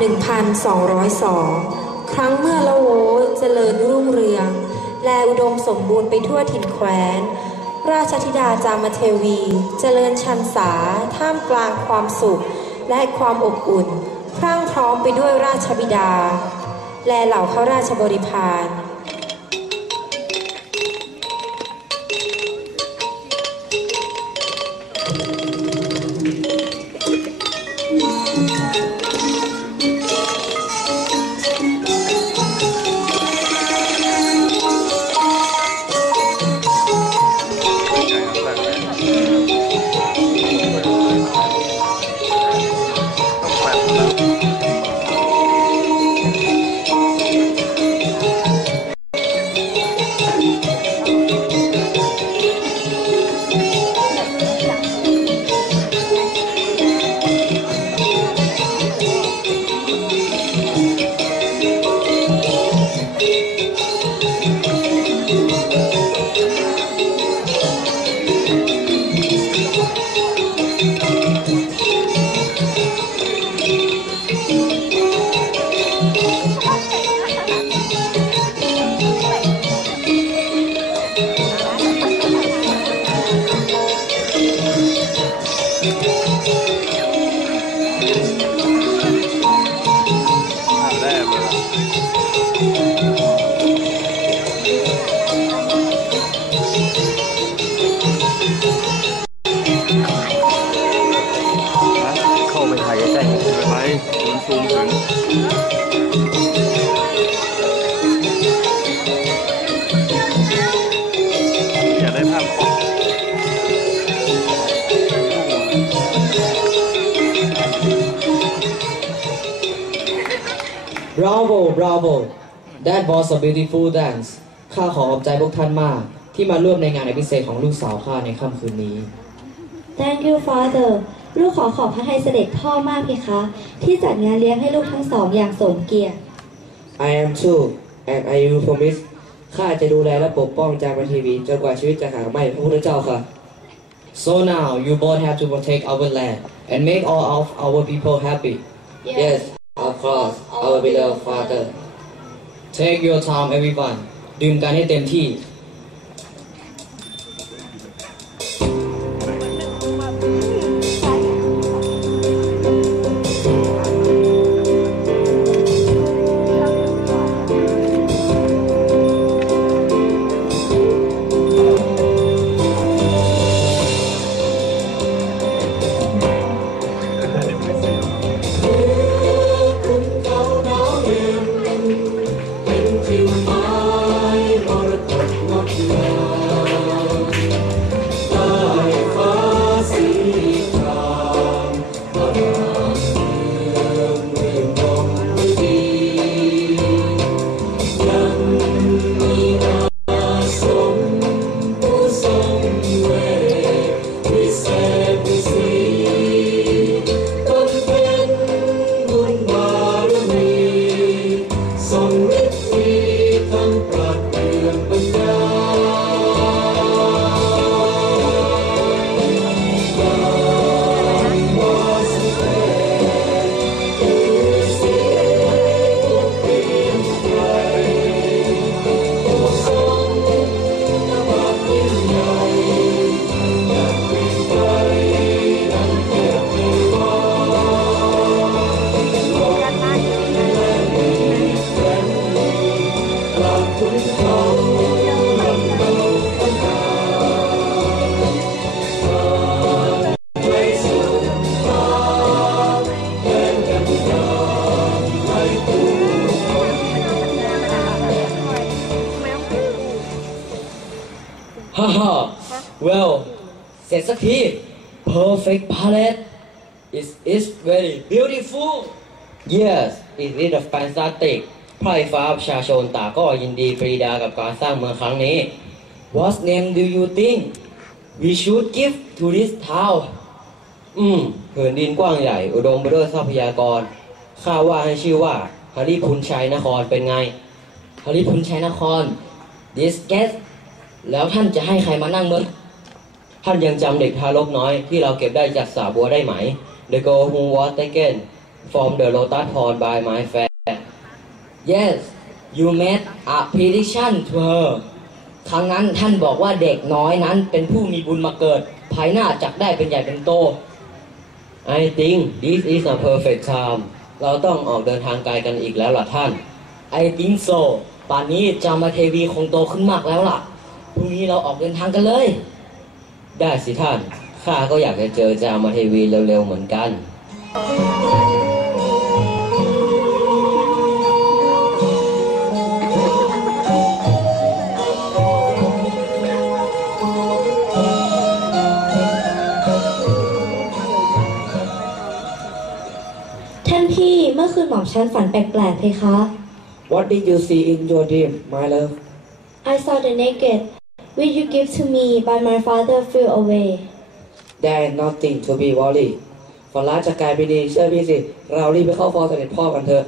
1202 ครั้งเมื่อละโวเจริญรุ่งเรือง และอุดมสมบูรณ์ไปทั่วถิ่นแคว้น ราชธิดาจามเทวี เจริญชันษา ท่ามกลางความสุข และความอบอุ่น พรั่งพร้อมไปด้วยราชบิดา และเหล่าข้าราชบริพาร ซูมถึงอยากได้ภาพครบๆ Bravo Bravo That was a beautiful dance ข้าขอขอบใจพวกท่านมาก ที่มาร่วมในงานอภิเษกของลูกสาวข้าในค่ำคืนนี้ Thank you Father ลูกขอขอบพระทัยเสด็จพ่อมากเพคะ ที่จัดงานเลี้ยงให้ลูกทั้งสองอย่างสมเกียรติ I am too and I will promise ข้าจะดูแลและปกป้องจามทีวีจนกว่าชีวิตจะหาไม่พระพุทธเจ้าค่ะ So now you both have to protect our land and make all of our people happy Yes of course our beloved father Take your time everyone ดื่มกันให้เต็มที่ ฮ่าฮ่า well เสร็จสักที perfect palette it is very beautiful yes it is a fantastic ไพร่ฟ้าประชาชนต่างก็ยินดีปรีดากับการสร้างเมืองครั้งนี้ What name do you think we should give to this town อืมเหินดินกว้างใหญ่ อุดมไปด้วยทรัพยากร ข้าว่าให้ชื่อว่าฮาริพุนชัยนครเป็นไงฮาริพุนชัยนคร this guest แล้วท่านจะให้ใครมานั่งเมืองท่านยังจำเด็กทารกน้อยที่เราเก็บได้จากสาบัวได้ไหม The girl who was taken from the Lotus Hall by my friend Yes you made a prediction to her ครั้งนั้นท่านบอกว่าเด็กน้อยนั้นเป็นผู้มีบุญมาเกิด ภายหน้าจักได้เป็นใหญ่เป็นโต I think this is a perfect time เราต้องออกเดินทางไกลกันอีกแล้วล่ะท่าน I think so ป่านนี้จามาเทวีคงโตขึ้นมากแล้วล่ะ รุ่งนี้เราออกเดินทางกันเลย ได้สิท่าน ข้าก็อยากจะเจอจามาเทวีเร็วๆเหมือนกัน ท่านพี่เมื่อคืนหม่อมฉันฝันแปลกๆเพคะ What did you see in your dream, my love? I saw the naked which you give to me by my father flew away There is nothing to be worried ฝันร้ายจากกายไม่ดีเชื่อพี่สิ เรารีบไปเข้าฟอร์เสด็จพ่อกันเถอะ